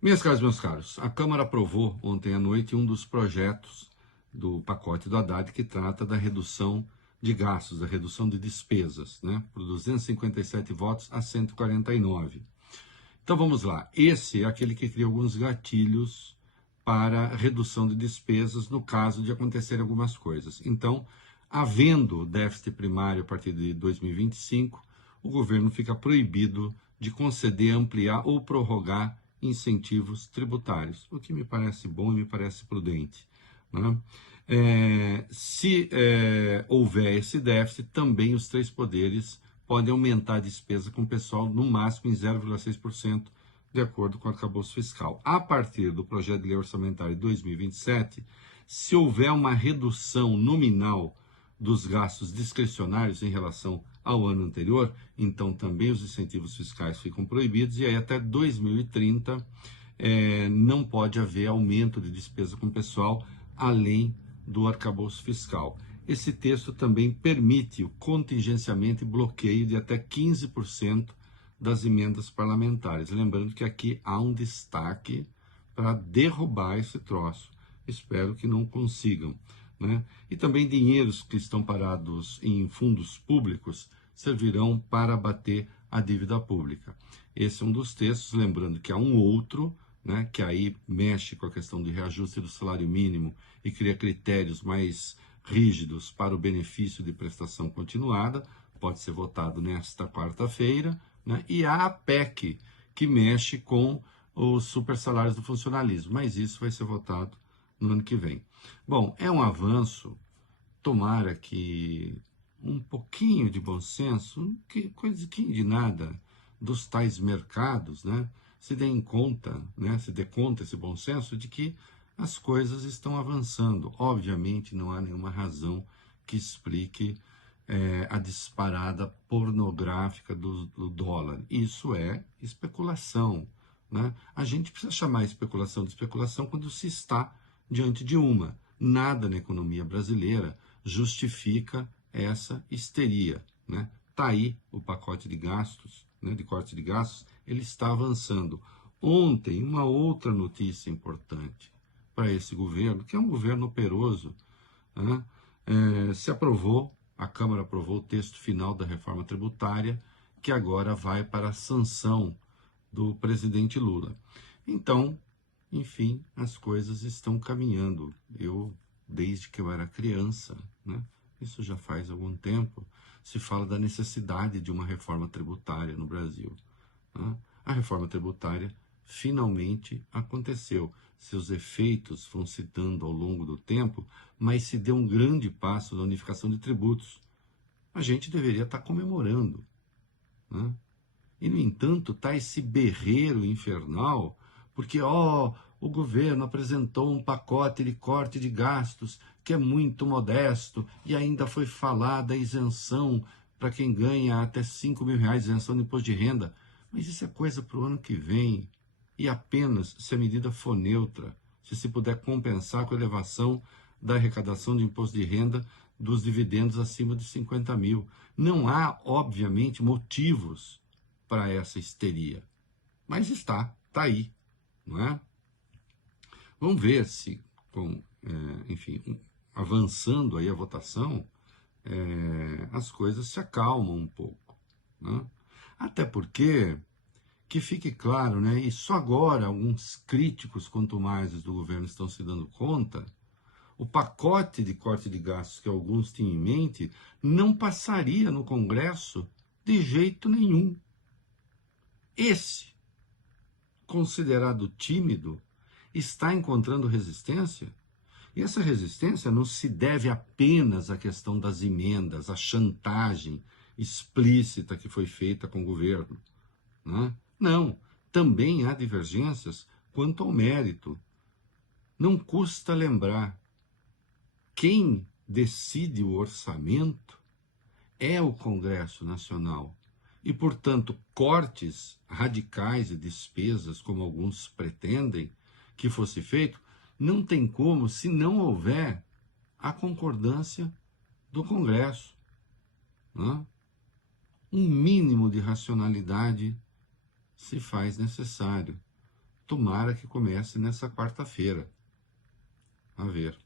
Minhas caras, meus caros, a Câmara aprovou ontem à noite um dos projetos do pacote do Haddad que trata da redução de gastos, da redução de despesas, né? Por 257 votos a 149. Então vamos lá. Esse é aquele que cria alguns gatilhos para redução de despesas no caso de acontecer algumas coisas. Então, havendo déficit primário a partir de 2025, o governo fica proibido de conceder, ampliar ou prorrogar incentivos tributários, o que me parece bom e me parece prudente, né? Se houver esse déficit, também os três poderes podem aumentar a despesa com o pessoal no máximo em 0,6%, de acordo com o arcabouço fiscal. A partir do projeto de lei orçamentária de 2027, se houver uma redução nominal dos gastos discricionários em relação ao ano anterior, então também os incentivos fiscais ficam proibidos, e aí até 2030 não pode haver aumento de despesa com pessoal além do arcabouço fiscal. Esse texto também permite o contingenciamento e bloqueio de até 15% das emendas parlamentares. Lembrando que aqui há um destaque para derrubar esse troço. Espero que não consigam, né? E também dinheiros que estão parados em fundos públicos servirão para abater a dívida pública. Esse é um dos textos, lembrando que há um outro, né, que aí mexe com a questão de reajuste do salário mínimo e cria critérios mais rígidos para o benefício de prestação continuada, pode ser votado nesta quarta-feira, né? E há a PEC, que mexe com os supersalários do funcionalismo, mas isso vai ser votado no ano que vem. Bom, é um avanço, tomara que um pouquinho de bom senso, coisa de nada, dos tais mercados, né, se dê conta, né, se dê conta esse bom senso de que as coisas estão avançando. Obviamente não há nenhuma razão que explique a disparada pornográfica do dólar. Isso é especulação, né? A gente precisa chamar a especulação de especulação quando se está diante de uma. Nada na economia brasileira justifica essa histeria, né? Está aí o pacote de gastos, né, de corte de gastos, ele está avançando. Ontem, uma outra notícia importante para esse governo, que é um governo operoso, né? A Câmara aprovou o texto final da reforma tributária, que agora vai para a sanção do presidente Lula. Então, enfim, as coisas estão caminhando. Desde que eu era criança, né, isso já faz algum tempo, se fala da necessidade de uma reforma tributária no Brasil, né? A reforma tributária finalmente aconteceu. Seus efeitos vão se dando ao longo do tempo, mas se deu um grande passo na unificação de tributos. A gente deveria estar comemorando, né? E, no entanto, está esse berreiro infernal, porque, o governo apresentou um pacote de corte de gastos que é muito modesto, e ainda foi falada a isenção para quem ganha até R$ 5.000, isenção de imposto de renda. Mas isso é coisa para o ano que vem, e apenas se a medida for neutra, se puder compensar com a elevação da arrecadação de imposto de renda dos dividendos acima de 50 mil. Não há, obviamente, motivos para essa histeria, mas está aí, não é? Vamos ver se, enfim, avançando aí a votação, as coisas se acalmam um pouco, né? Até porque, que fique claro, né, e só agora alguns críticos contumazes do governo estão se dando conta, o pacote de corte de gastos que alguns tinham em mente não passaria no Congresso de jeito nenhum. Esse, considerado tímido, está encontrando resistência, e essa resistência não se deve apenas à questão das emendas, à chantagem explícita que foi feita com o governo, né? Não, também há divergências quanto ao mérito. Não custa lembrar, quem decide o orçamento é o Congresso Nacional. E, portanto, cortes radicais de despesas, como alguns pretendem que fosse feito, não tem como se não houver a concordância do Congresso, né? Um mínimo de racionalidade se faz necessário. Tomara que comece nessa quarta-feira. A ver.